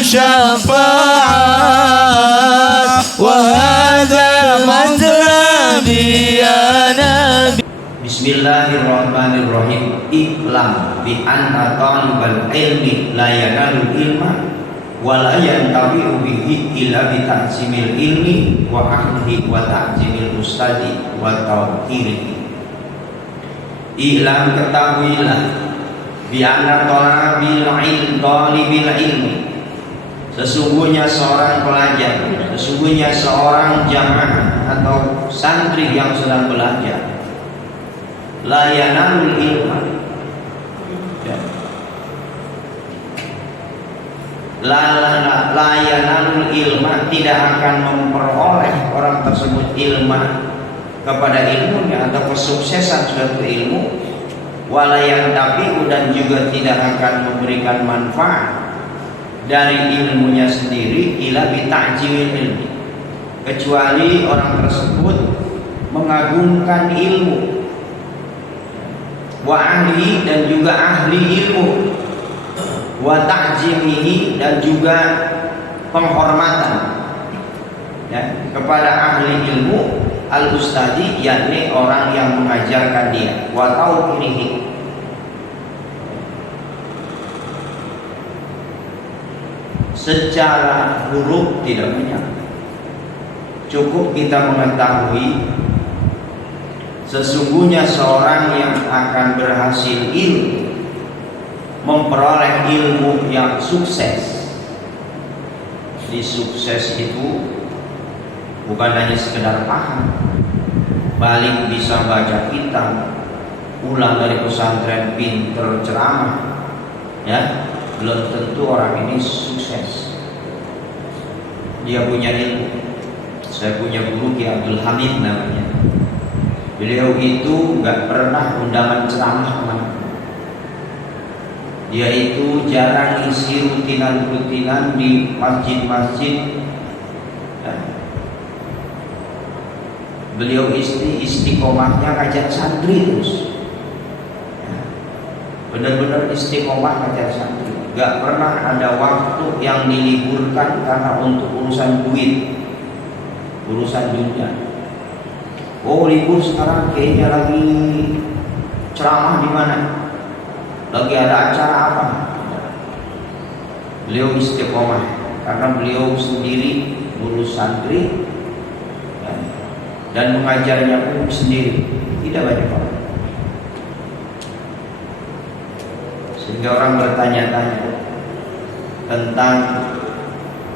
شفاعة وهذا مطلبي يا نبي. Bismillahirrahmanirrahim. Iklam bi anna talibal ilmi la yanalu ilma wa la yantabi'u bihi illa bi ta'zimil ilmi wa ahlihi wa ta'zimil ustadi wa tawqirihi. Iklam, ketahuilah, bi anna talibil ilmi, sesungguhnya seorang pelajar, sesungguhnya seorang jamaah atau santri yang sedang belajar, la yanalul ilma, la yanalul ilma, tidak akan memperoleh orang tersebut ilma, kepada ilmunya atau kesuksesan suatu ilmu, walayan tapi dan juga tidak akan memberikan manfaat dari ilmunya sendiri ila bita'jimil ilmi, kecuali orang tersebut mengagungkan ilmu, wa ahli, dan juga ahli ilmu, wa ta'jimihi, dan juga penghormatan ya, kepada ahli ilmu, al-ustadi, yakni orang yang mengajarkan dia, wa tauqirihi, secara huruf tidak banyak, cukup kita mengetahui sesungguhnya seorang yang akan berhasil ilmu, memperoleh ilmu yang sukses. Di sukses itu bukan hanya sekedar paham, balik bisa baca kitab, pulang dari pesantren pinter ceramah, ya, belum tentu orang ini sukses. Dia punya ilmu. Saya punya guru Ki Abdul Hamid namanya. Beliau itu nggak pernah undangan ceramah kemana. Dia itu jarang isi rutinan-rutinan di masjid-masjid. Beliau istiqomahnya ngajak santri terus. Benar-benar istiqomah ngajak santri. Gak pernah ada waktu yang diliburkan karena untuk urusan duit, urusan dunia. Oh, libur sekarang kayaknya lagi ceramah di mana? Lagi ada acara apa? Beliau istiqomah karena beliau sendiri guru santri dan mengajarnya pun sendiri, tidak banyak orang. Sehingga orang bertanya-tanya tentang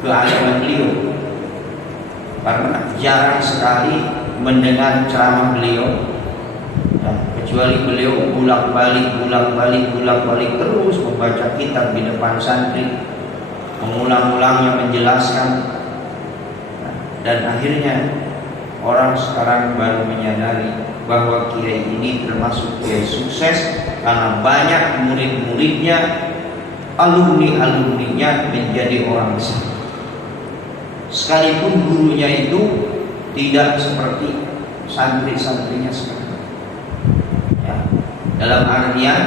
kealiman beliau, karena jarang sekali mendengar ceramah beliau, kecuali beliau bolak-balik terus membaca kitab di depan santri, mengulang-ulangnya, menjelaskan, dan akhirnya orang sekarang baru menyadari bahwa kiai ini termasuk kiai sukses karena banyak murid-muridnya, alumni-alumninya menjadi orang besar. Sekalipun gurunya itu tidak seperti santri-santrinya sekarang. Ya, dalam artian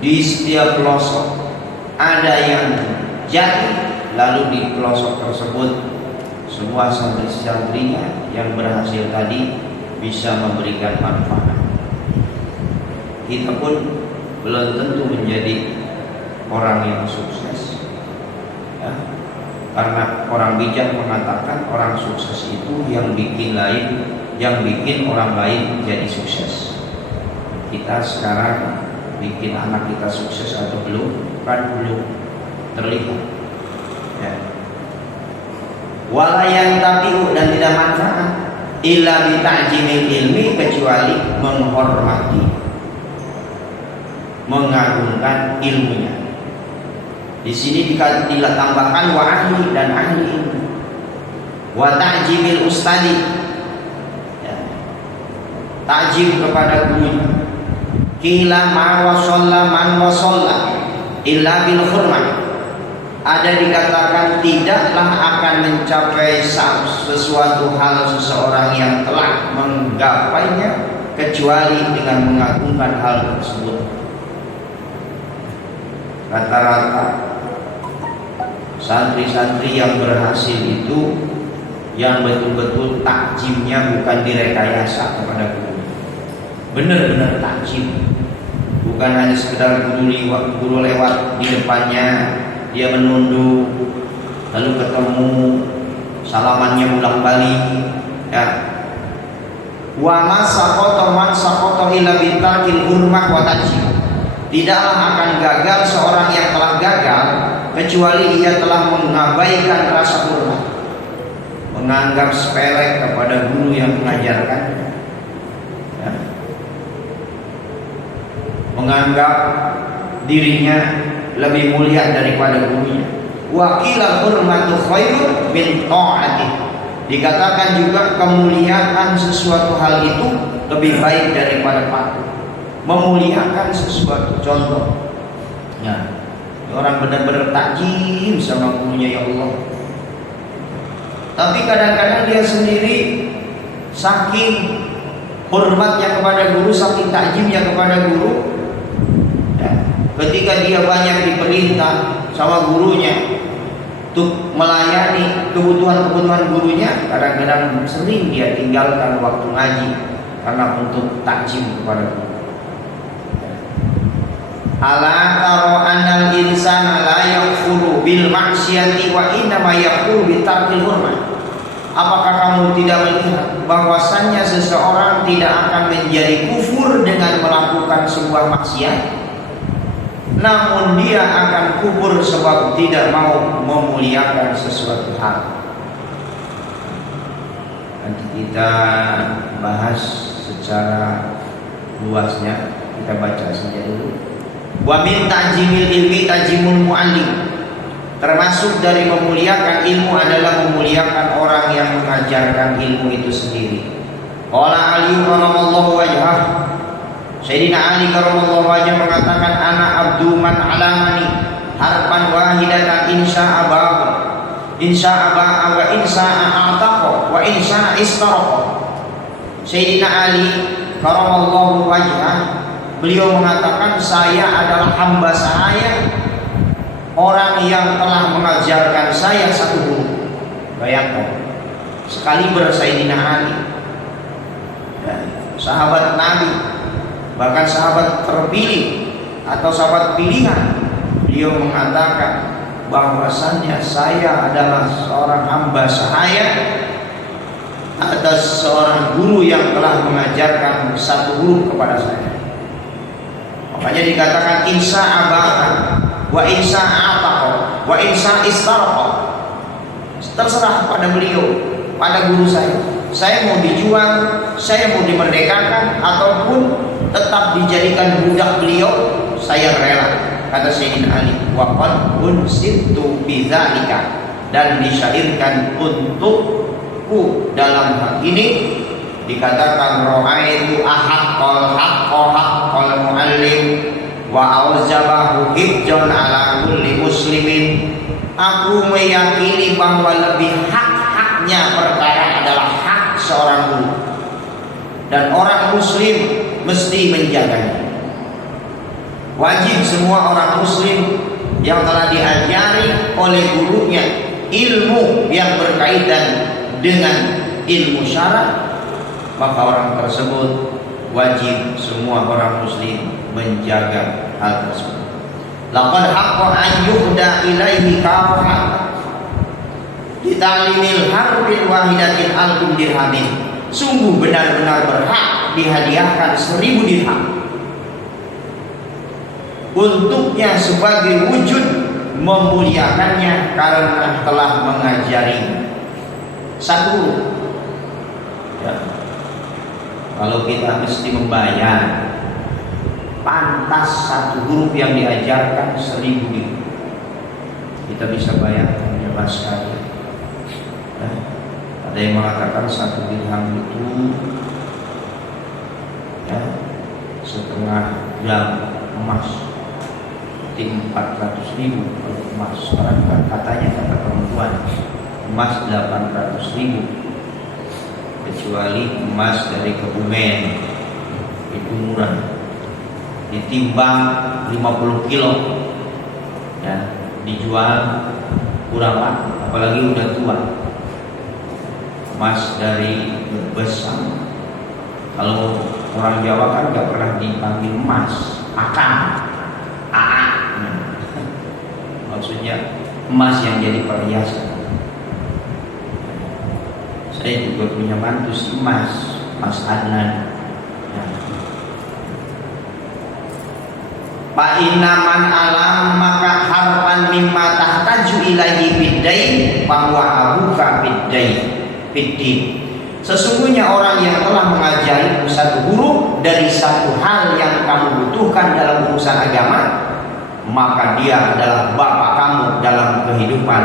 di setiap pelosok ada yang jadi, lalu di pelosok tersebut semua santri-santrinya yang berhasil tadi bisa memberikan manfaat. Kita pun belum tentu menjadi orang yang sukses, ya. Karena orang bijak mengatakan orang sukses itu yang bikin orang lain jadi sukses. Kita sekarang bikin anak kita sukses atau belum? Kan belum terlihat, ya. Walayan tabi'u, dan tidak manfaat illa bita'jimil ilmi, kecuali menghormati, mengagungkan ilmunya. Di sini ditambahkan wa ahli, dan ahli ilmu, wa ta'jimil ustadi, ya, ta'jim kepada gurunya. Qila ma wasalla man wasalla illa bil hurmah, ada dikatakan tidaklah akan mencapai sesuatu hal seseorang yang telah menggapainya kecuali dengan mengagungkan hal tersebut. Rata-rata Santri-santri yang berhasil itu yang betul-betul takjimnya bukan direkayasa kepada guru, benar-benar takjim, bukan hanya sekedar guru lewat di depannya dia menunduk lalu ketemu salamannya ulang-balik ya. Wa masaqata man saqata illa bitarkil hurmah wa tajim. Tidaklah akan gagal seorang yang telah gagal kecuali ia telah mengabaikan rasa hormat, menganggap sepele kepada guru yang mengajarkan ya. Menganggap dirinya lebih mulia daripada gurunya. Wa qila hurmatu khairun min ta'ati. Dikatakan juga kemuliaan sesuatu hal itu lebih baik daripada patuh. Memuliakan sesuatu, contoh ya, orang benar-benar takjim sama gurunya ya Allah. Tapi kadang-kadang dia sendiri saking hormatnya kepada guru, saking takjimnya kepada guru ya, ketika dia banyak diperintah sama gurunya untuk melayani kebutuhan-kebutuhan gurunya, kadang-kadang sering dia tinggalkan waktu ngaji karena untuk takjim kepada guru. Ala taro anal insana la yakfuru bil maksiati wa innama yakfuru bi tarkil hurmah. Apakah kamu tidak melihat bahwasannya seseorang tidak akan menjadi kufur dengan melakukan sebuah maksiat, namun dia akan kufur sebab tidak mau memuliakan sesuatu hal. Nanti kita bahas secara luasnya, kita baca saja dulu. Wa min ta'jimil ilmi ta'jimul mu'allim. Termasuk dari memuliakan ilmu adalah memuliakan orang yang mengajarkan ilmu itu sendiri. Qala Ali karamallahu wajhah. Sayyidina Ali karamallahu wajhah mengatakan ana abdu man alamani harfan wahidatan insya'a ba'a wa insya'a a'taqa wa insya'a istaraqa. Sayyidina Ali karamallahu wajhah, beliau mengatakan saya adalah hamba saya, orang yang telah mengajarkan saya satu guru. Bayangkan, sekali Sayyidina Ali, sahabat Nabi, bahkan sahabat terpilih atau sahabat pilihan, beliau mengatakan bahwasannya saya adalah seorang hamba saya atas seorang guru yang telah mengajarkan satu guru kepada saya. Makanya dikatakan insya abakan wa insya ataqa wa insya istaraqa. Terserah pada beliau, pada guru saya. Saya mau dijual, saya mau dimerdekakan, ataupun tetap dijadikan budak beliau, saya rela. Kata Sayyidina Ali, wa qad unsitu bidzalika, dan disyairkan untukku dalam hal ini. Dikatakan ra'aitu ahaqqal haqqal muallim wa auzabahu hijjan ala kulli muslimin. Aku meyakini bahwa lebih hak-haknya perkara adalah hak seorang guru, dan orang muslim mesti menjaganya. Wajib semua orang muslim yang telah diajari oleh gurunya ilmu yang berkaitan dengan ilmu syara, maka orang tersebut wajib semua orang muslim menjaga hal tersebut. Laqad haqqa an yuhda ilaihi kafah li ta'limil harbil wahidatin alkum dirhamin. Sungguh benar-benar berhak dihadiahkan 1000 dirham untuknya sebagai wujud memuliakannya karena telah mengajari satu ya. Kalau kita mesti membayar, pantas satu huruf yang diajarkan 1000 dirham. Kita bisa bayar bebas sekali. Ada yang mengatakan 1 dirham itu ya, setengah gram emas, 400.000 kalau emas. Sekarang katanya kata perempuan emas 800.000. Kecuali emas dari Kebumen, itu murah, ditimbang 50 kilo ya, dijual kurang laku, apalagi udah tua. Mas dari besar. Kalau orang Jawa kan nggak pernah dipanggil mas, akang, aa. Maksudnya emas yang jadi perhiasan. Saya juga punya mantu si Mas Adnan. Fa inna man alam maka harfan mimma tahtaju ilaihi biddain fa huwa abuka biddin. Sesungguhnya orang yang telah mengajari satu huruf dari satu hal yang kamu butuhkan dalam urusan agama, maka dia adalah bapak kamu dalam kehidupan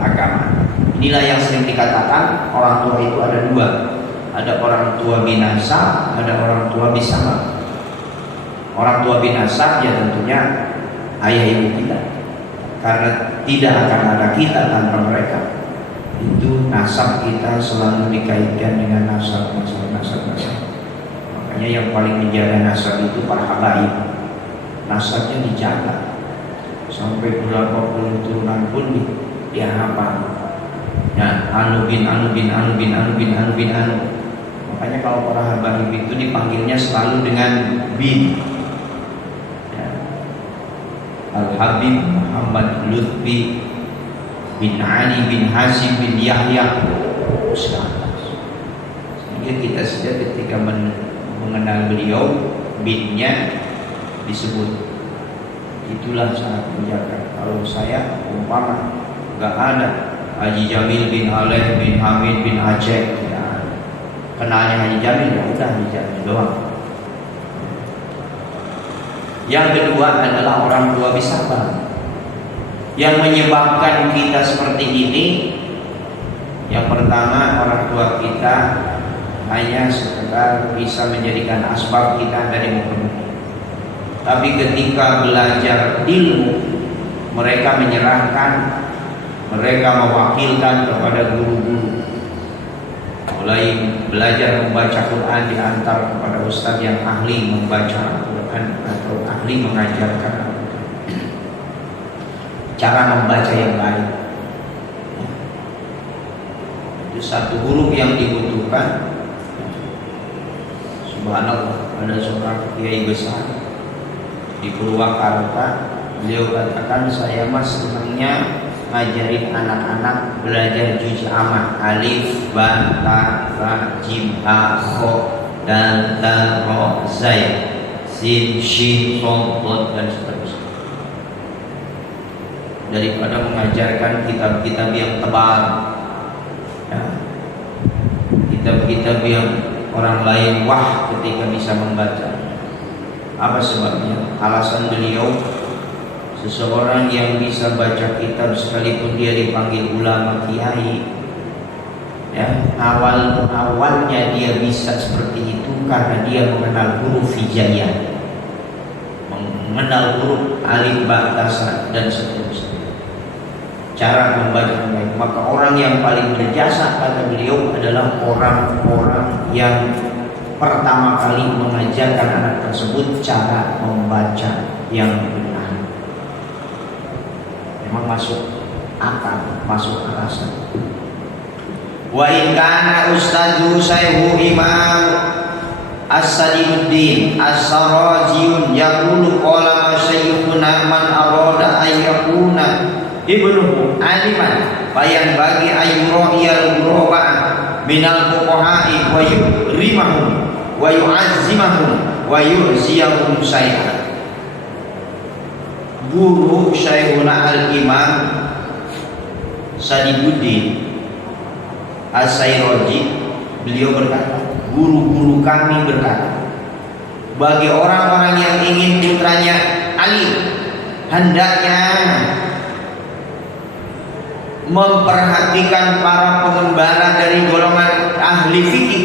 agama. Inilah yang sering dikatakan orang tua itu ada dua. Ada orang tua binasa, ada orang tua bisama. Orang tua binasa ya tentunya ayah ibu kita, karena tidak akan ada kita tanpa mereka. Itu nasab kita selalu dikaitkan dengan nasab. Makanya yang paling menjaga nasab itu para habaib. Nasabnya dijaga sampai berapa puluh turunan pun dia hafal. Nah, anu bin. Makanya kalau para habaib itu dipanggilnya selalu dengan bin. Al-Habib Muhammad Lutfi bin Ali bin Hasim bin Yahya. Sehingga kita saja ketika mengenal beliau, binnya disebut. Itulah sangat menjaga. Kalau saya umpama nggak ada Haji Jamil bin Aleh bin Hamid bin Aceh, ya, kenalnya Haji Jamil, ya udah Haji Jamil doang. Yang kedua adalah orang tua bisabar. Yang menyebabkan kita seperti ini, yang pertama orang tua kita hanya sekedar bisa menjadikan asbab kita dari muka-muka. Tapi ketika belajar ilmu, mereka menyerahkan, mereka mewakilkan kepada guru-guru. Mulai belajar membaca Quran diantar kepada ustaz yang ahli membaca Quran atau ahli mengajarkan cara membaca yang baik. Itu satu huruf yang dibutuhkan. Subhanallah, ada seorang kiai besar di Purwakarta, beliau katakan, saya mas senangnya ngajarin anak-anak belajar juz amma, alif, ba, ta, ra, jim, ha, kho, dal, ta, ro, zai, sin, shin, son, dot, dan seterusnya. Daripada mengajarkan kitab-kitab yang tebal, ya, kitab-kitab yang orang lain wah ketika bisa membaca. Apa sebabnya? Alasan beliau, seseorang yang bisa baca kitab sekalipun dia dipanggil ulama kiai, ya, awalnya dia bisa seperti itu karena dia mengenal huruf hijaiyah, mengenal huruf alif, ba, ta, sa, dan seterusnya, cara membaca yang baik. Maka orang yang paling berjasa kata beliau adalah orang-orang yang pertama kali mengajarkan anak tersebut cara membaca yang benar. Memang masuk akal, masuk alasan. Wa in kana ustadzu sayhu imam as-sadiuddin as-sarajiyun yaqulu qala masyayikhuna man arada ayyakuna ibnuhu aliman bayan bagi ayyuriyal ghuraba minal fuqaha'i wa yukrimahum wa yu'azzimahum wa yu'ziyahum syai'an. Guru Syekhuna Al-Imam Sadiuddin As-Sairaji, beliau berkata, guru-guru kami berkata, bagi orang-orang yang ingin putranya alim, hendaknya memperhatikan para pengembara dari golongan ahli fikih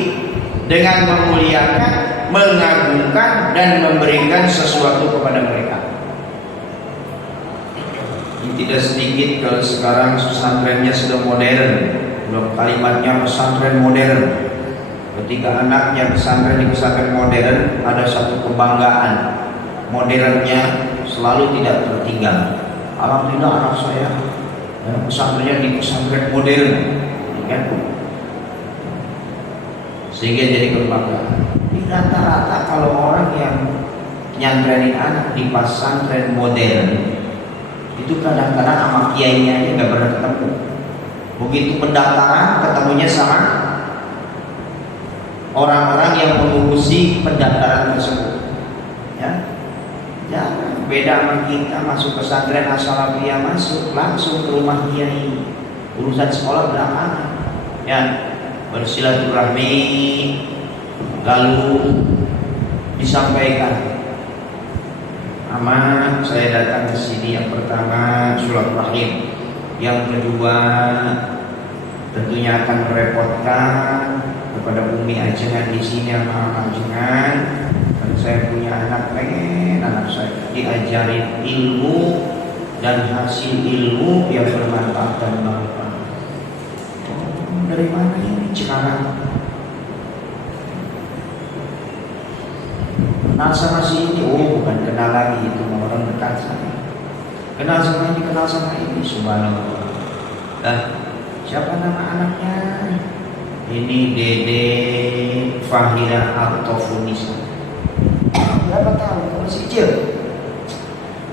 dengan memuliakan, mengagungkan, dan memberikan sesuatu kepada mereka. Tidak sedikit kalau sekarang pesantrennya sudah modern, kalimatnya pesantren modern. Ketika anaknya pesantren di pesantren modern, ada satu kebanggaan, modernnya selalu tidak tertinggal. Alhamdulillah anak saya pesantrennya di pesantren modern, kan? Sehingga jadi kebanggaan. Di rata-rata kalau orang yang nyantrenin anak di pesantren modern itu kadang-kadang sama kiainya aja nggak pernah ketemu. Begitu pendaftaran ketemunya sama orang-orang yang mengurusi pendaftaran tersebut. Ya, jangan beda sama kita masuk pesantren As-Salafiyah, masuk langsung ke rumah kiai, urusan sekolah belakangan. Ya, bersilaturahmi, lalu disampaikan, aman, saya datang ke sini yang pertama silaturahim, yang kedua tentunya akan merepotkan kepada Umi Ajengan di sini sama Ajengan, dan saya punya anak, pengen anak saya diajarin ilmu dan hasil ilmu yang bermanfaat dan bermanfaat. Dari mana ini sekarang? Kenal sama si ini, oh bukan kenal lagi, itu orang dekat saya. Kenal sama ini, kenal sama ini, subhanallah. Nah, siapa nama anaknya? Ini Dede Fahira Artofunisa. Berapa tahun? Masih kecil.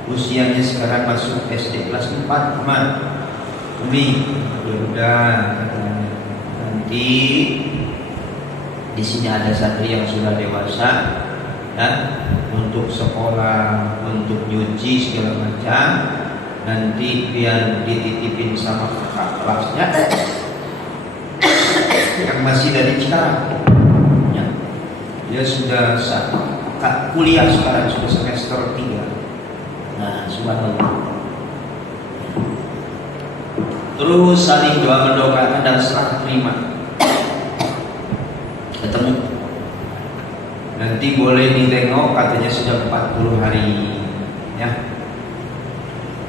Usianya sekarang masuk SD kelas 4, teman. Umi, udah katanya. Nanti di sini ada santri yang sudah dewasa, ya, untuk sekolah, untuk nyuci segala macam. Nanti biar dititipin sama kakak kelasnya yang masih dari Cikarang. Ya. Dia sudah kuliah sekarang, sudah semester 3. Nah, subhanallah. Terus saling doa mendoakan dan serah terima. Ketemu. Nanti boleh ditengok, katanya sudah 40 hari. Ya.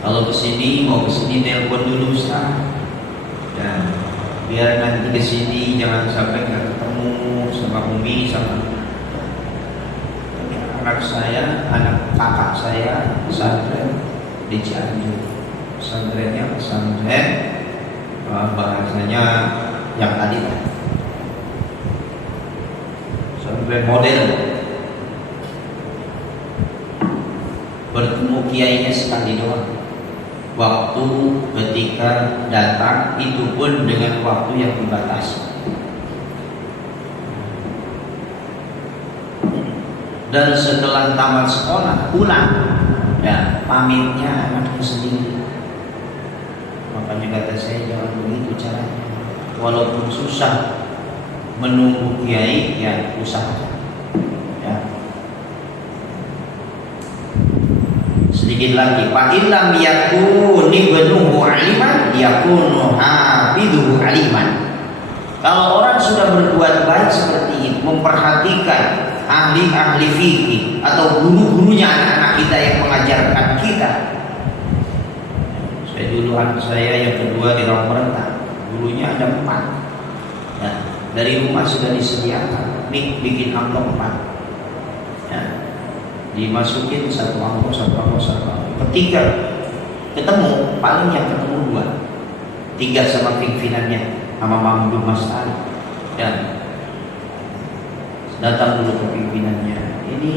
Kalau kesini, mau kesini telepon dulu Ustaz. Dan biar nanti kesini jangan sampai nggak ketemu sama Umi, sama anak saya, anak kakak saya pesantren di Cianjur. Pesantrennya pesantren bahasanya yang tadi kan, pesantren model. Bertemu kiainya sekali doang. Waktu ketika datang itu pun dengan waktu yang dibatasi. Dan setelah tamat sekolah pulang, ya pamitnya anaknya sendiri. Makanya kata saya jangan begitu caranya. Walaupun susah menunggu kiai, ya usaha. Ya. Sedikit lagi, fa illam yakun ibnuhu aliman yakunu hafiduhu aliman. Kalau orang sudah berbuat baik seperti ini, memperhatikan ahli-ahli fikih atau guru-gurunya anak-anak kita yang mengajarkan kita. Saya dulu anak saya yang kedua di Raung Merentang, gurunya ada 4. Ya, dari rumah sudah disediakan, nih bikin amplop 4. Ya, dimasukin satu amplop. Ketika ketemu, paling yang ketemu 2, 3 sama pimpinannya, sama Mamdu Mas Ali. Dan datang dulu ke pimpinannya. Ini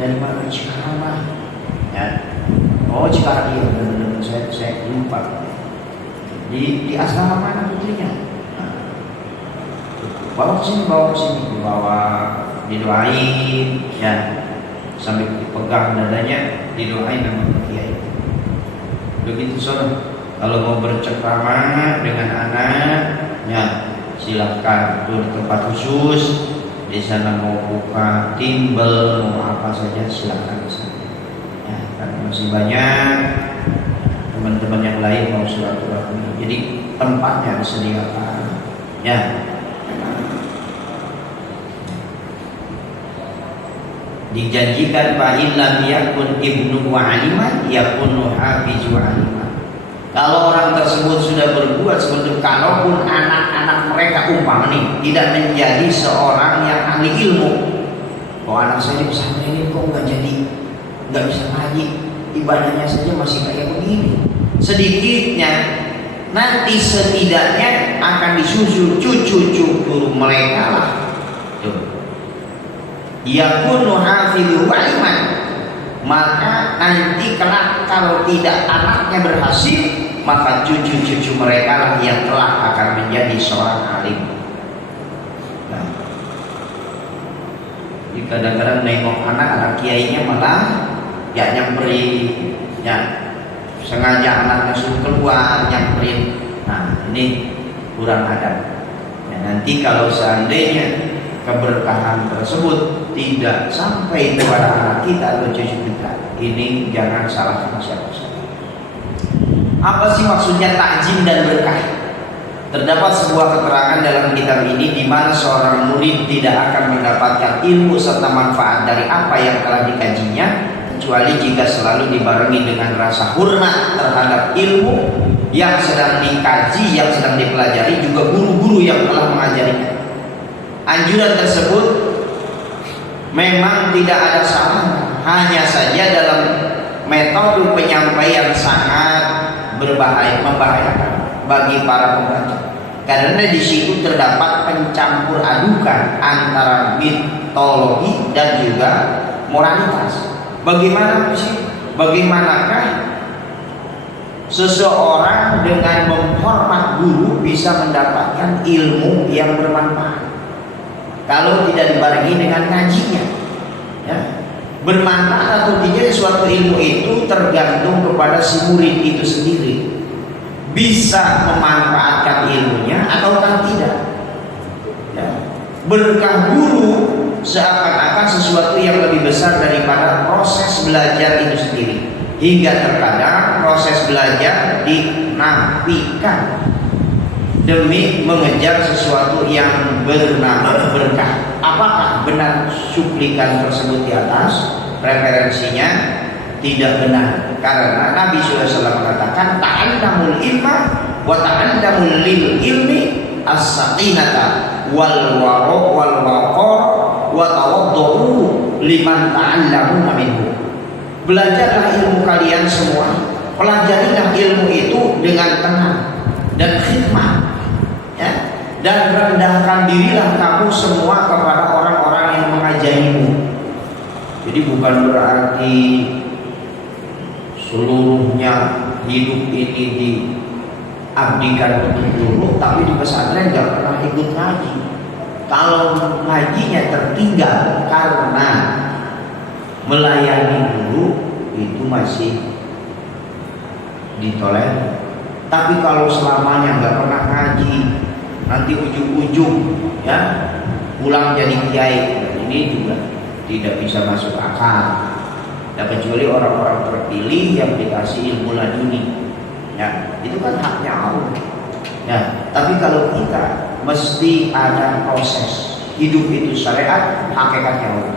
dari mana? Cikarang. Ya. Oh Cikarang, iya benar-benar saya lupa. Di asrama mana putrinya? Nah, bawa ke sini, dibawa, didoain, ya, sambil dipegang dadanya, didoain sama kiai. Begitu soalnya. Kalau mau bercengkrama dengan anak, ya silahkan tuh di tempat khusus. Di sana mau buka timbel, mau apa saja silakan di sana. Ya, karena masih banyak teman-teman yang lain mau silaturahmi. Jadi tempatnya disediakan. Ya. Dijanjikan fa illam yakun ibnu wa aliman yakunu hafizu aliman. Kalau orang tersebut sudah berbuat seperti itu, kalaupun anak-anak mereka umpama nih tidak menjadi seorang yang ahli ilmu, kok anak saya di pesantren ini kok nggak bisa ngaji, ibadahnya saja masih kayak begini. Sedikitnya nanti setidaknya akan disusul cucu-cucu guru mereka lah. Yakunu hafidhu waliman, maka nanti kelak kalau tidak anaknya berhasil, maka cucu-cucu mereka lah yang kelak akan menjadi seorang alim. Nah, kadang-kadang nengok anak kiainya malah ya nyamperin, ya sengaja anaknya suruh keluar nyamperin. Nah, ini kurang adab. Ya, nanti kalau seandainya keberkahan tersebut tidak sampai kepada anak kita atau cucu kita, ini jangan salahkan siapa-siapa. Apa sih maksudnya takjim dan berkah? Terdapat sebuah keterangan dalam kitab ini di mana seorang murid tidak akan mendapatkan ilmu serta manfaat dari apa yang telah dikajinya kecuali jika selalu dibarengi dengan rasa hormat terhadap ilmu yang sedang dikaji, yang sedang dipelajari, juga guru-guru yang telah mengajarinya. Anjuran tersebut memang tidak ada salah, hanya saja dalam metode penyampaian sangat membahayakan bagi para pembaca, karena di situ terdapat pencampur adukan antara mitologi dan juga moralitas. Bagaimanakah seseorang dengan menghormat guru bisa mendapatkan ilmu yang bermanfaat kalau tidak dibarengi dengan ngajinya? Ya. Bermanfaat atau tidak suatu ilmu itu tergantung kepada si murid itu sendiri, bisa memanfaatkan ilmunya ataukah tidak. Ya. Berkah guru seakan-akan sesuatu yang lebih besar daripada proses belajar itu sendiri, hingga terkadang proses belajar dinafikan demi mengejar sesuatu yang bernama berkah. Apakah benar cuplikan tersebut di atas? Referensinya tidak benar, karena Nabi SAW mengatakan ta'allamul ilma wa ta'allamul lil ilmi as-sakinata wal waro wal waqar wa tawaddu liman ta'allamu minhu. Belajarlah ilmu kalian semua, pelajarilah ilmu itu dengan tenang dan khidmat, ya, dan rendahkan dirilah kamu semua kepada orang-orang yang mengajarimu. Jadi bukan berarti seluruhnya hidup ini diabdikan untuk guru, tapi di pesantren nggak pernah ikut ngaji. Kalau ngajinya tertinggal karena melayani guru, itu masih ditolerir. Tapi kalau selamanya nggak pernah ngaji, nanti ujung-ujung ya pulang jadi kiai, ini juga tidak bisa masuk akal. Ya, kecuali orang-orang terpilih yang dikasih ilmu laduni, ya itu kan haknya Allah. Ya, tapi kalau kita mesti ada proses hidup itu syariat, hakikatnya Allah.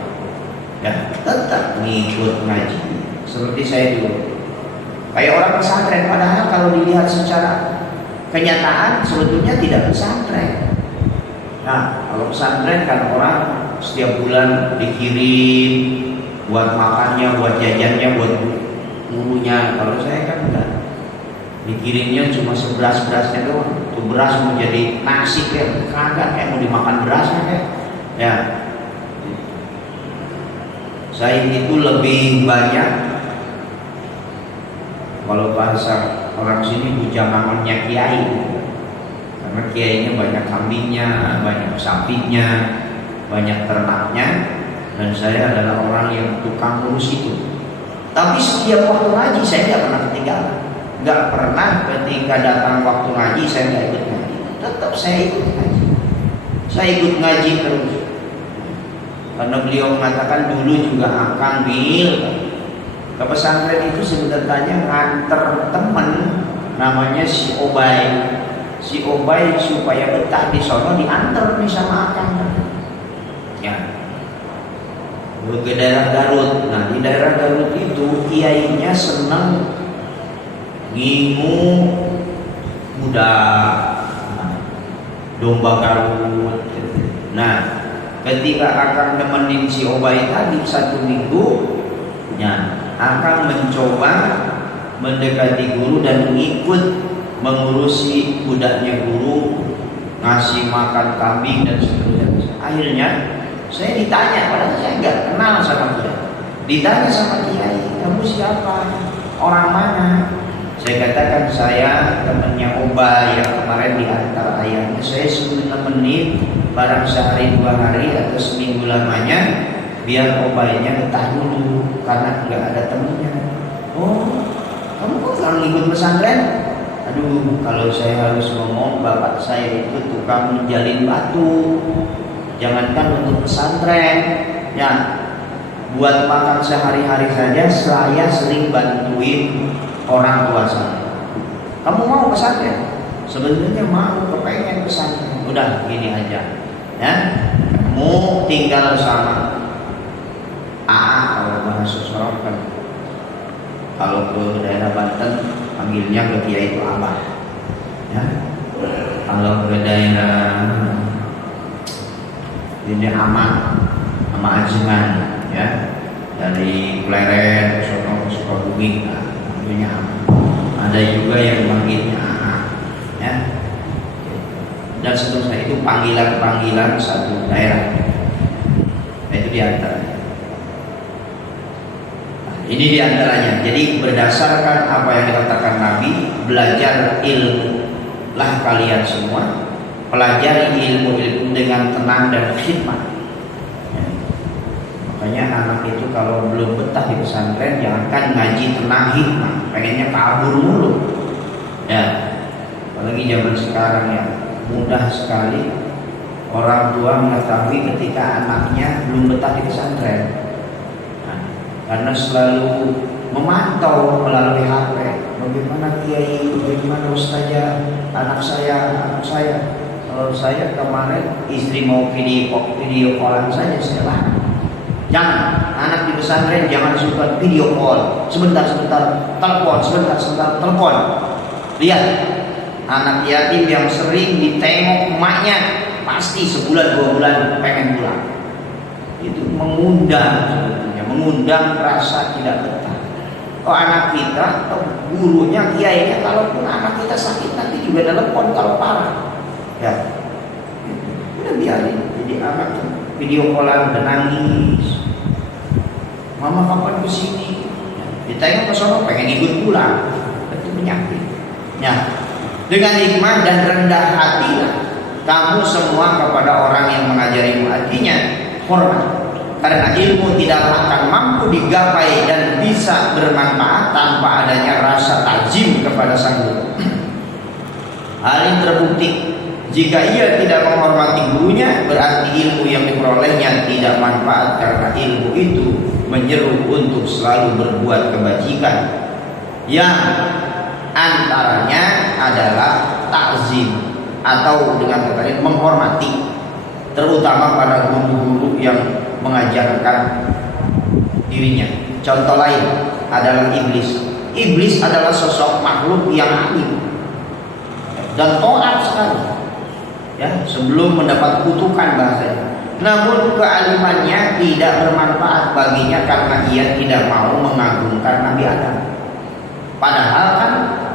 Ya, tetap ngikut ngaji. Seperti saya dulu, kayak orang pesantren, padahal kalau dilihat secara kenyataan sebetulnya tidak pesantren. Nah, kalau pesantren kan orang setiap bulan dikirim buat makannya, buat jajannya, buat gurunya. Kalau saya kan enggak, dikirimnya cuma seberas-berasnya doang. Tuh beras mau jadi nasi kayak kagak, kayak mau dimakan berasnya kayak. Ya, saya itu lebih banyak, kalau bahasa orang sini bujangannya kiai, karena kiainya banyak kambingnya, banyak sapinya, banyak ternaknya, dan saya adalah orang yang tukang ngurus itu. Tapi setiap waktu ngaji saya tidak pernah ketinggalan, nggak pernah ketika datang waktu ngaji saya nggak ikut ngaji, tetap saya ikut ngaji. Saya ikut ngaji terus, karena beliau mengatakan dulu juga akan ke pesantren itu sebenarnya nganter temen namanya si Obay. Si Obay supaya betah di sono diantar nih sama akang. Ya, ke daerah Garut. Nah, di daerah Garut itu kiainya senang ngingu muda, domba Garut. Nah, ketika akan nemenin si Obay tadi 1 minggu, ya, akan mencoba mendekati guru dan mengikut mengurusi budaknya guru, ngasih makan kambing dan seterusnya. Akhirnya saya ditanya, padahal saya nggak kenal sama dia. Ditanya sama kiai, kamu siapa? Orang mana? Saya katakan saya temannya Oba yang kemarin diantar ayahnya. Saya suruh nemenin barang sehari 2 hari atau seminggu lamanya, biar Obanya betah dulu karena nggak ada temennya. Oh, kamu kok nggak ikut pesantren? Aduh, kalau saya harus ngomong, bapak saya itu tukang menjalin batu. Jangankan untuk pesantren, ya, buat makan sehari-hari saja saya sering bantuin orang tua saya. Kamu mau pesantren? Sebenarnya mau, kepengen pesantren. Udah gini aja, ya. Kamu tinggal sama AA kalau bahasa Sorokan. Kalau ke daerah Banten panggilnya ke kiai itu abah, ya. Kalau ke daerah ini ama Ajengan, ya, dari Pleret ke Sukabumi, namanya ama. Ada juga yang manggilnya AA, ya. Dan seterusnya, itu panggilan-panggilan satu daerah. Nah, itu diantaranya. Ini diantaranya. Jadi berdasarkan apa yang dikatakan Nabi, belajar ilmu lah kalian semua, pelajari ilmu dengan tenang dan khidmat. Ya. Makanya anak itu kalau belum betah di pesantren, jangankan ngaji tenang hikmah, pengennya kabur mulu. Ya, apalagi zaman sekarang ya, mudah sekali orang tua mengetahui ketika anaknya belum betah di pesantren. Karena selalu memantau melalui HP, bagaimana kiai, bagaimana ustazah, anak saya. Kalau saya kemarin istri mau video callan saja, saya larang. Jangan, anak di pesantren jangan suka video call. Sebentar telepon, sebentar telepon. Lihat, anak yatim yang sering ditengok emaknya pasti sebulan 2 bulan pengen pulang. Itu mengundang rasa tidak betah. Oh, anak kita atau gurunya, kiainya, kalaupun anak kita sakit nanti juga telepon kalau parah. Ya, udah biarin. Jadi anak video callan dan nangis. Mama kapan kesini? Ditanya ke sono pengen ikut pulang. Itu penyakit. Ya, dengan hikmah dan rendah hatilah kamu semua kepada orang yang mengajarimu. Artinya hormat. Karena ilmu tidak akan mampu digapai dan bisa bermanfaat tanpa adanya rasa takzim kepada sang guru. Hal ini terbukti jika ia tidak menghormati gurunya, berarti ilmu yang diperolehnya tidak manfaat karena ilmu itu menyeru untuk selalu berbuat kebajikan, yang antaranya adalah takzim atau dengan kata lain menghormati, terutama pada guru-guru yang mengajarkan dirinya. Contoh lain adalah iblis. Iblis adalah sosok makhluk yang alim dan taat sekali, ya, sebelum mendapat kutukan bahasanya. Namun kealimannya tidak bermanfaat baginya karena ia tidak mau mengagungkan Nabi Adam. Padahal kan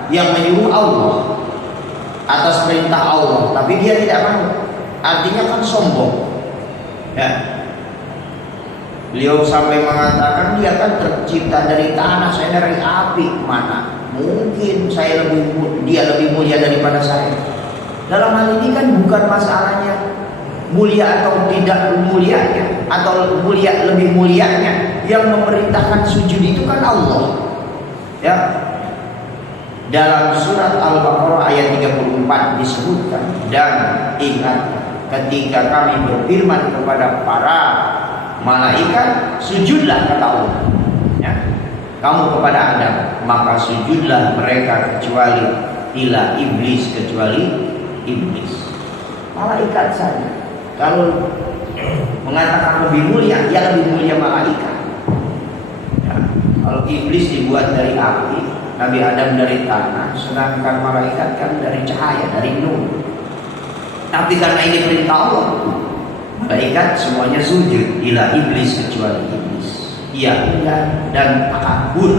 yang menyuruh Allah atas perintah Allah, tapi dia tidak mau. Artinya kan sombong, ya. Beliau sampai mengatakan dia kan tercipta dari tanah, saya dari api. Mana mungkin dia lebih mulia daripada saya. Dalam hal ini kan bukan masalahnya mulia atau tidak mulianya, atau lebih mulianya. Yang memerintahkan sujud itu kan Allah, ya. Dalam surat Al-Baqarah ayat 34 disebutkan, dan ingat ketika kami berfirman kepada para malaikat, sujudlah, kata Allah, ya, kamu kepada Adam, maka sujudlah mereka kecuali kecuali iblis. Malaikat saja kalau mengatakan lebih mulia, ya lebih mulia malaikat, ya. Kalau iblis dibuat dari api, Nabi Adam dari tanah, sedangkan malaikat kan dari cahaya, dari nur. Tapi karena ini perintah Allah, malaikat semuanya sujud, ila iblis kecuali iblis. Ia enggan dan takabur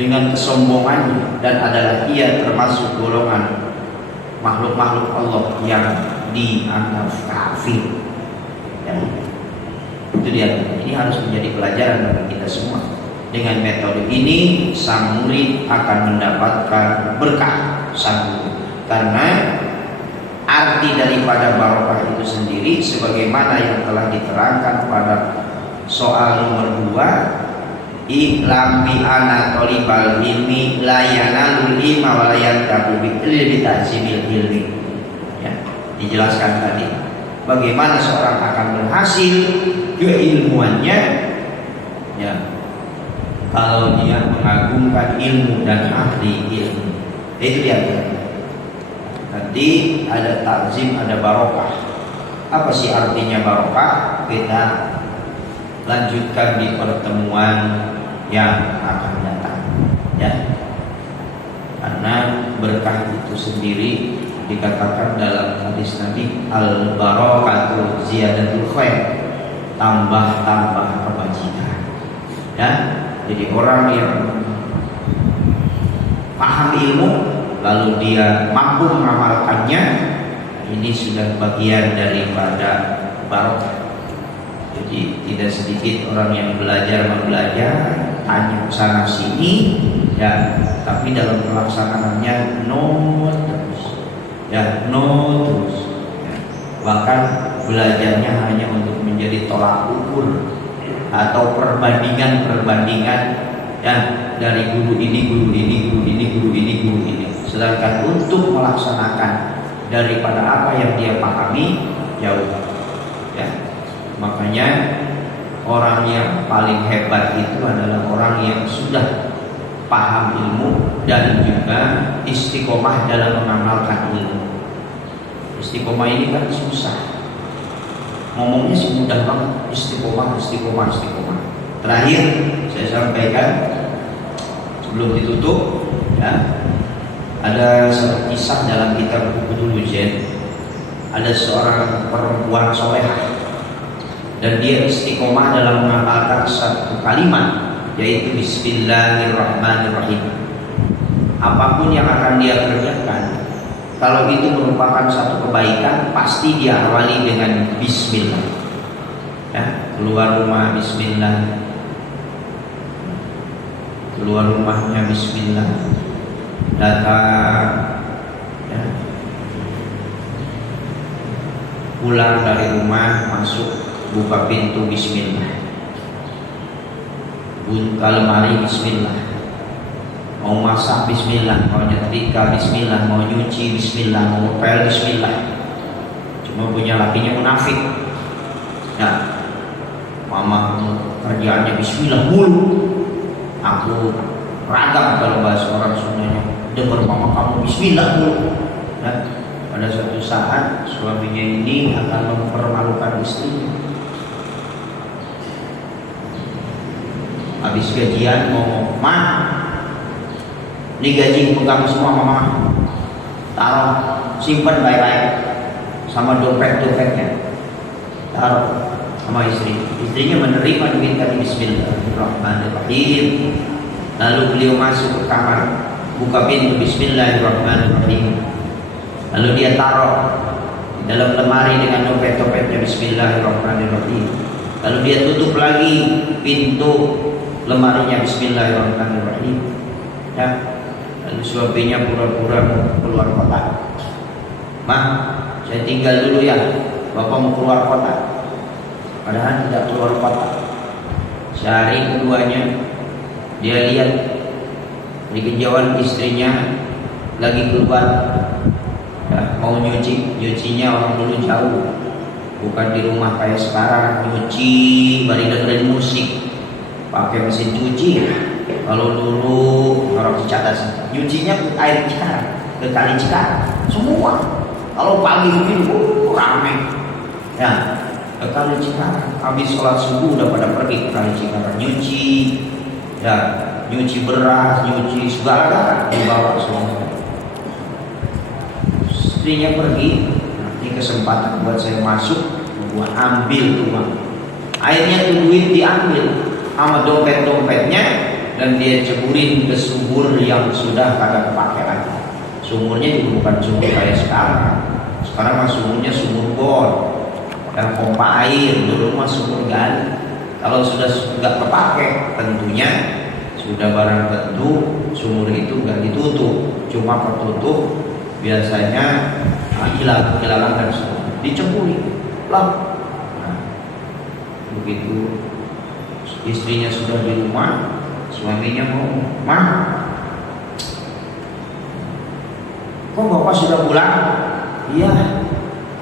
dengan kesombongannya, dan adalah ia termasuk golongan makhluk-makhluk Allah yang dianggap kafir. Ya. Itu dia. Ini harus menjadi pelajaran bagi kita semua. Dengan metode ini sang murid akan mendapatkan berkah sang guru. Karena arti daripada barokah itu sendiri sebagaimana yang telah diterangkan pada soal nomor 2, I'lam bi anna thalibal ilmi la yanalul ilma wa la yantabu bi ilmi ta'zimil ilmi. Ya, dijelaskan tadi bagaimana seorang akan berhasil keilmuannya, ya, kalau dia mengagungkan ilmu dan ahli ilmu. Itu dia. Nanti ada ta'zim, ada barokah. Apa sih artinya barokah? Kita lanjutkan di pertemuan yang akan datang, ya. Karena berkah itu sendiri dikatakan dalam hadis Nabi, al barakatu ziyadatul khair, tambah-tambah kebajikan, ya. Jadi orang yang paham ilmu lalu dia mampu mengamalkannya, ini sudah bagian daripada barokah. Jadi tidak sedikit orang yang belajar tanya sana sini, ya, tapi dalam pelaksanaannya terus, ya, terus, ya. Bahkan belajarnya hanya untuk menjadi tolak ukur atau perbandingan, ya, dari guru ini. Sedangkan untuk melaksanakan daripada apa yang dia pahami jauh, ya. Makanya orang yang paling hebat itu adalah orang yang sudah paham ilmu dan juga istiqomah dalam mengamalkan ilmu. Istiqomah ini kan susah, ngomongnya sih mudah banget, istiqomah. Terakhir saya sampaikan sebelum ditutup, ya, ada satu kisah dalam kitab Bukutul Ujen. Ada seorang perempuan solehah dan dia istiqomah dalam mengamalkan satu kalimat, yaitu Bismillahirrahmanirrahim. Apapun yang akan dia kerjakan, kalau itu merupakan satu kebaikan, pasti dia awali dengan Bismillah, ya. Keluar rumah Bismillah, keluar rumahnya Bismillah, datang, ya, pulang dari rumah, masuk, buka pintu Bismillah, buka lemari Bismillah, mau masak Bismillah, mau nyetrika Bismillah, mau nyuci Bismillah, mau ngepel Bismillah. Cuma punya lakinya munafik, ya, mama kerjaannya Bismillah mulu. Aku ragam kalau bahasa orang Sundanya, dengar mama kamu Bismillah mulu, ya. Pada suatu saat suaminya ini akan mempermalukan istrinya. Habis gajian ngomong, "Ma, ini gaji pegang semua mama, taruh, simpan baik-baik sama dompetnya, taruh sama istri." Istrinya menerima duit tadi Bismillahirrahmanirrahim. Lalu beliau masuk ke kamar, buka pintu Bismillahirrahmanirrahim. Lalu dia taruh di dalam lemari dengan dompet-dompetnya Bismillahirrahmanirrahim. Lalu dia tutup lagi pintu lemarinya Bismillahirrahmanirrahim, ya. Lalu suaminya pura-pura mau keluar kota. "Ma, saya tinggal dulu ya, Bapak mau keluar kota." Padahal tidak keluar kota. Sehari keduanya dia lihat di kejauhan istrinya lagi keluar, ya, mau nyucinya orang dulu jauh, bukan di rumah kayak sekarang nyuci bari dengerin musik, pakai mesin cuci. Kalau dulu orang Cicadas nyucinya ke air Cikarang, ke kali Cikarang semua. Kalau pagi begini rame, ya, ke kali Cikarang. Habis sholat subuh udah pada pergi ke kali Cikarang nyuci, ya, nyuci beras, nyuci segala dibawa semua. Istrinya pergi, ini kesempatan buat saya masuk, buat ambil uang. Akhirnya tuh duit diambil sama dompet-dompetnya dan dia ceburin ke sumur yang sudah kagak kepake lagi. Sumurnya juga bukan sumur kayak sekarang. Sekarang mah sumurnya sumur bor, yang pompa air. Dulu mah sumur gali. Kalau sudah nggak kepake, tentunya sudah barang tentu sumur itu nggak ditutup, cuma ketutup biasanya hilang dan semua dicemburi lah. Nah, begitu istrinya sudah di rumah, suaminya ngomong, "Mah, kok bapak sudah pulang?" "Iya,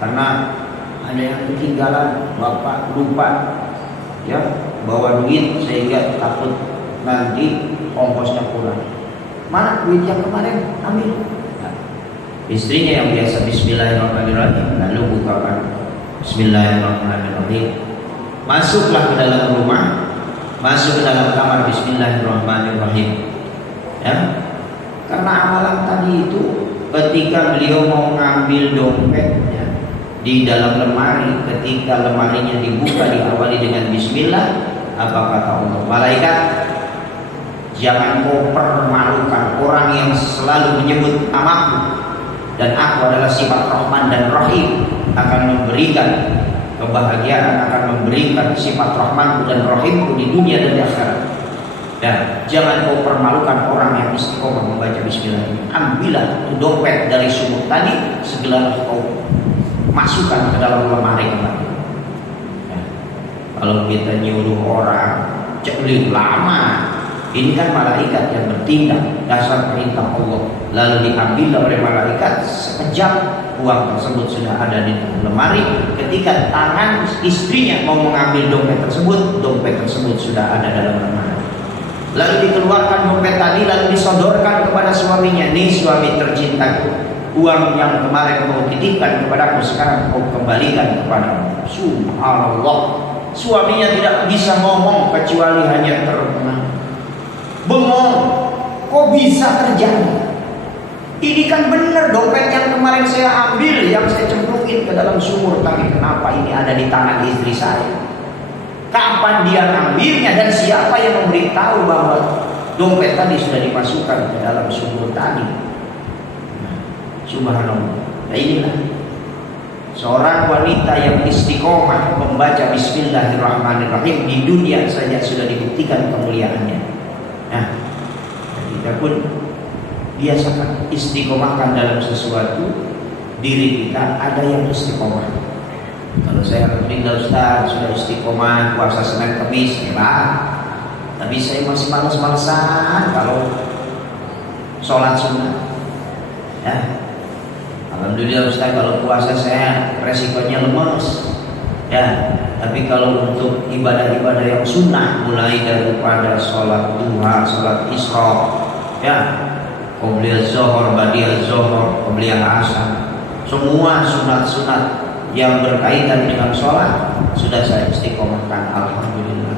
karena ada yang ketinggalan, bapak lupa ya bawa duit sehingga takut nanti ongkosnya kurang." "Mana duit yang kemarin? Ambil." Nah, istrinya yang biasa bismillahirrahmanirrahim lalu bukakan bismillahirrahmanirrahim, masuklah ke dalam rumah, masuk ke dalam kamar bismillahirrahmanirrahim ya. Karena amalan tadi itu ketika beliau mau ngambil dompetnya di dalam lemari, ketika lemarinya dibuka diawali dengan bismillah, apa kata Allah? Malaikat, jangan kau permalukan orang yang selalu menyebut namaku, dan aku adalah sifat Rahman dan Rahim, akan memberikan kebahagiaan, akan memberikan sifat Rahmanku dan Rahimku di dunia dan di akhirat. Dan jangan kau permalukan orang yang istiqomah membaca bismillah ini. Ambillah itu dompet dari sumur tadi, segeralah kau masukkan ke dalam lemari kembali. Ya. Kalau kita nyuruh orang ceklik lama, ini kan malaikat yang bertindak dasar perintah Allah, lalu diambil oleh malaikat, sekejap uang tersebut sudah ada di dalam lemari. Ketika tangan istrinya mau mengambil dompet tersebut sudah ada dalam lemari. Lalu dikeluarkan dompet tadi, lalu disodorkan kepada suaminya. "Nih suami tercintaku, uang yang kemarin kau titipkan kepadaku sekarang kau kembalikan kepadamu." Subhanallah, suaminya tidak bisa ngomong kecuali hanya termenang. Bengong, kok bisa terjadi? Ini kan benar dompet yang kemarin saya ambil, yang saya cemplungin ke dalam sumur, tapi kenapa ini ada di tangan istri saya? Kapan dia ngambilnya dan siapa yang memberitahu bahwa dompet tadi sudah dimasukkan ke dalam sumur tadi? Subhanallah. Nah, inilah seorang wanita yang istiqomah membaca bismillahirrahmanirrahim, di dunia saja sudah dibuktikan kemuliaannya. Nah, kita pun biasakan istiqomahkan dalam sesuatu. Diri kita ada yang istiqomah. Kalau saya tinggal Ustaz sudah istiqomah puasa Senin Kamis, hebat. Tapi saya masih malas-malesan kalau sholat sunnah. Ya, alhamdulillah Ustaz kalau puasa saya resikonya lemes. Ya, tapi kalau untuk ibadah-ibadah yang sunnah, mulai daripada sholat duha, sholat isra, ya, qobliyah zuhur, ba'diyah zuhur, qobliyah asar, semua sunat-sunat yang berkaitan dengan sholat sudah saya istiqomahkan, alhamdulillah.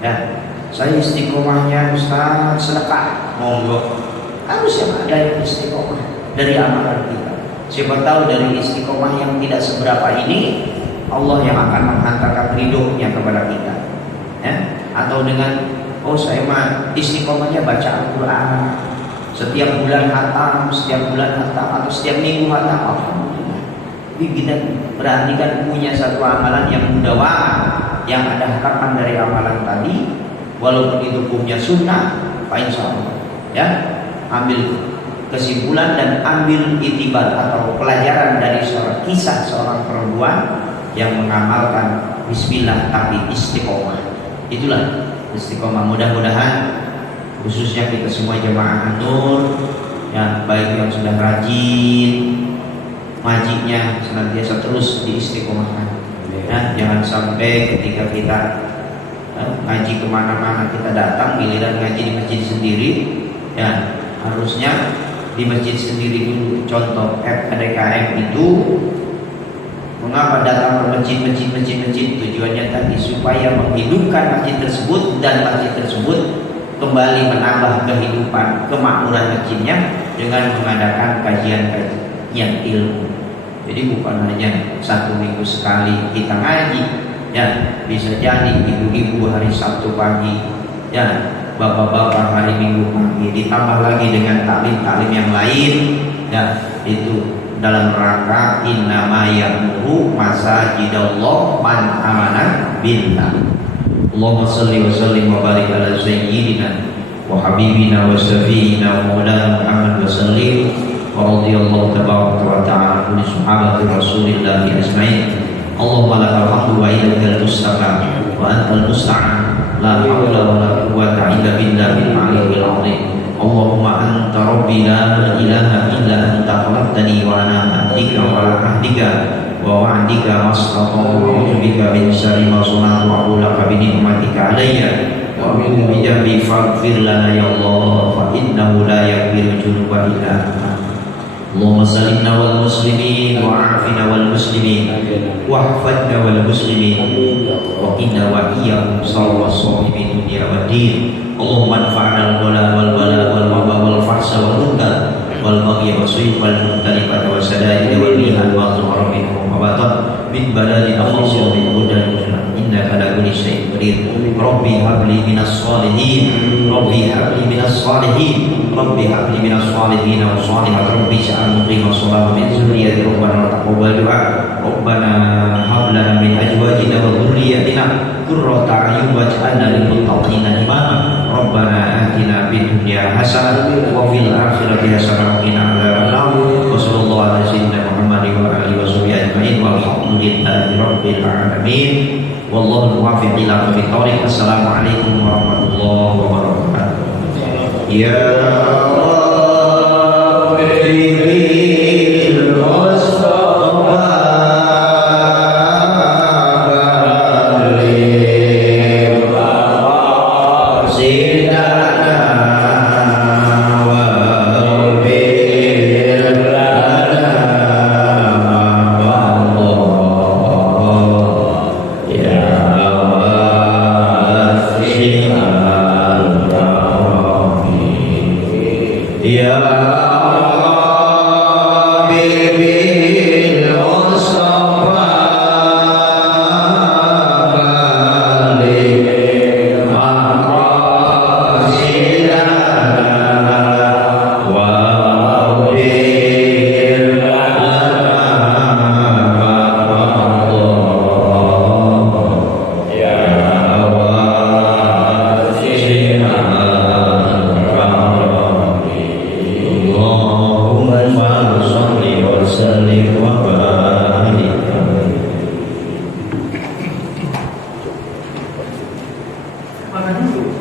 Ya, saya istiqomahnya Ustaz sedekah, monggo. Harus yang ada yang istiqomah dari amalan kita. Siapa tahu dari istiqomah yang tidak seberapa ini Allah yang akan menghantarkan ridhonya kepada kita. Ya, atau dengan saya mah istiqomahnya baca Al-Quran, setiap bulan hatam, atau setiap minggu hatam, alhamdulillah. Kita berarti kan punya satu amalan yang mudawamah, yang ada harapan dari amalan tadi, walaupun itu hukumnya sunnah, insya Allah. Ya, ambil kesimpulan dan ambil itibar atau pelajaran dari kisah seorang perempuan yang mengamalkan bismillah tapi istiqomah. Itulah istiqomah. Mudah-mudahan khususnya kita semua jemaah Nur, ya, baik yang sudah rajin ngajinya senantiasa terus diistiqomahkan. Ya, jangan sampai ketika kita ngaji kemana-mana kita datang, giliran ngaji di masjid sendiri, ya harusnya di masjid sendiri dulu. Contoh FKDKM itu mengapa datang ke masjid tujuannya tadi supaya menghidupkan masjid tersebut, dan masjid tersebut kembali menambah kehidupan kemakmuran masjidnya dengan mengadakan kajian ilmu. Jadi bukan hanya 1 minggu sekali kita ngaji, ya bisa jadi ibu-ibu hari Sabtu pagi ya bapak-bapak hari Minggu pagi, ditambah lagi dengan taklim-taklim yang lain, ya itu dalam rangka innama ya'muru masajidallah man amana billah. Allahumma shalli wa sallim wa barik ala sayyidina wa habibina wa syafiina wa maulana Muhammad wa sallim wa radhiyallahu tabaraka wa ta'ala kulli sahabati Rasulillah ajmain. Allahumma lakal hamdu wa ilaikal mustaqam wa antal musta'an la haula wa la quwwata illa billahil aliyyil azim. Allahumma anta rabbi la ilaha illa anta khalaqtani wa ana abdika wa la ahdika wa wa'dika masrata'u wa bika min syarri ma sunatu wa ulaka bi ni'matika alayya wa min bijabi faghfir lana ya Allah fa innahu la yaghfiru dzunuba illa anta. Allahumma salimna wal muslimin wa afina wal muslimin wa hafadna wal muslimin wa qina wa iyyahum sharra sahibi dunya wad din. Allahumma anfa'na al-wala wal wala wal waba wal fahsha wal munkar wal baghi wa su'i wal munkaribat wa sadaid wal mihan wa tuhara minhum wa batan min balali akhis wa min hudan innaka ala kulli syai'in qadir. Rabbi habli minas salihin, Rabbi habli minas salihin, Rabbi habli minas salihin wa salihat. Rabbi ja'al muqimas shalah min dzurriyyati rabbana wa taqabbal du'a. Rabbana hab lana min azwajina wa dhurriyyatina qurrata a'yun waj'alna lil muttaqina imama. Rabbana atina fid dunya hasanah wa fil akhirati hasanah wa qina adzabannar. Wa sallallahu ala sayyidina Muhammadin wa alihi wa sahbihi ajmain walhamdulillahi rabbil alamin. Wallahu muwaffiq ila aqwamit thoriq. Assalamualaikum warahmatullahi wabarakatuh. Ya Makan dulu.